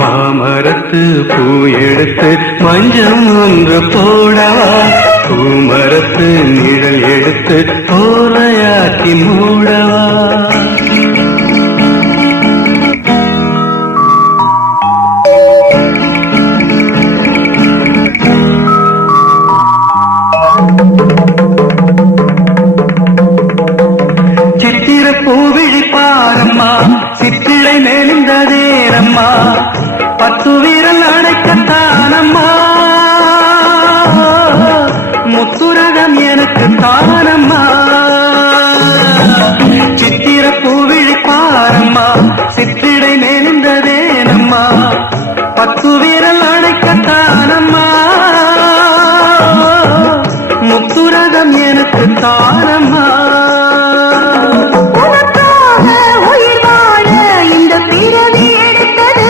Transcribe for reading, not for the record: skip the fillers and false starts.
மாமரத்து பூ எடுத்து மஞ்சம் ஒன்று போடவா, பூமரத்து நிழல் எடுத்து போலையாக்கி மூடவா. சித்திர பூவிழி பாரம்மா, சித்திரை நெளிந்ததேரம்மா, 10 விரல் அடைக்கத்தானம்மா, முத்துரகம் எனக்கு தானம்மா. சித்திர பூவிழி பாரம்மா, சித்திரை நெளிந்ததேரம்மா, 10